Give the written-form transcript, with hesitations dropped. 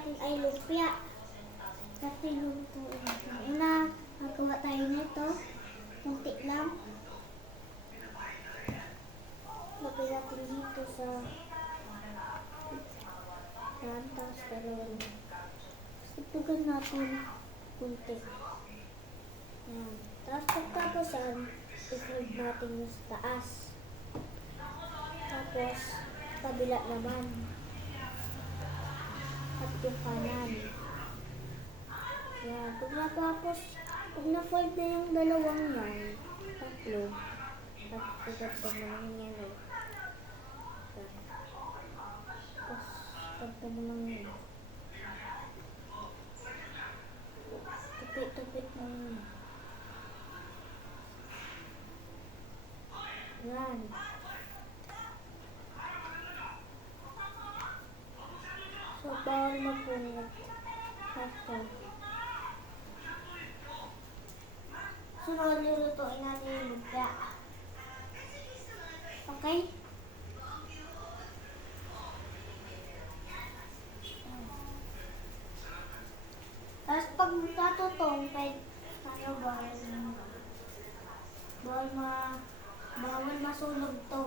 natin ay lumpia. Natin lutuin natin. Una, magawa tayo nito. Kunti lang. Lagay natin dito sa tapos gano'n. Itugan natin kunti. Ayan. Tapos pagkapasan, i-fold natin yung sa taas. Tapos, kabila naman. At yung kanan. Ayan. Pag natapos, pag na-fold na yung dalawang yan, tatlo, at pagkatapos naman yan o. Tapos, pagkatapos naman yan. Tupit-tupit na yun. Yan. So, bawal mapunod. Ito. Sunod, nilutuin natin yung lumpia. Okay? Tapos pag natutong, bawal masunog to.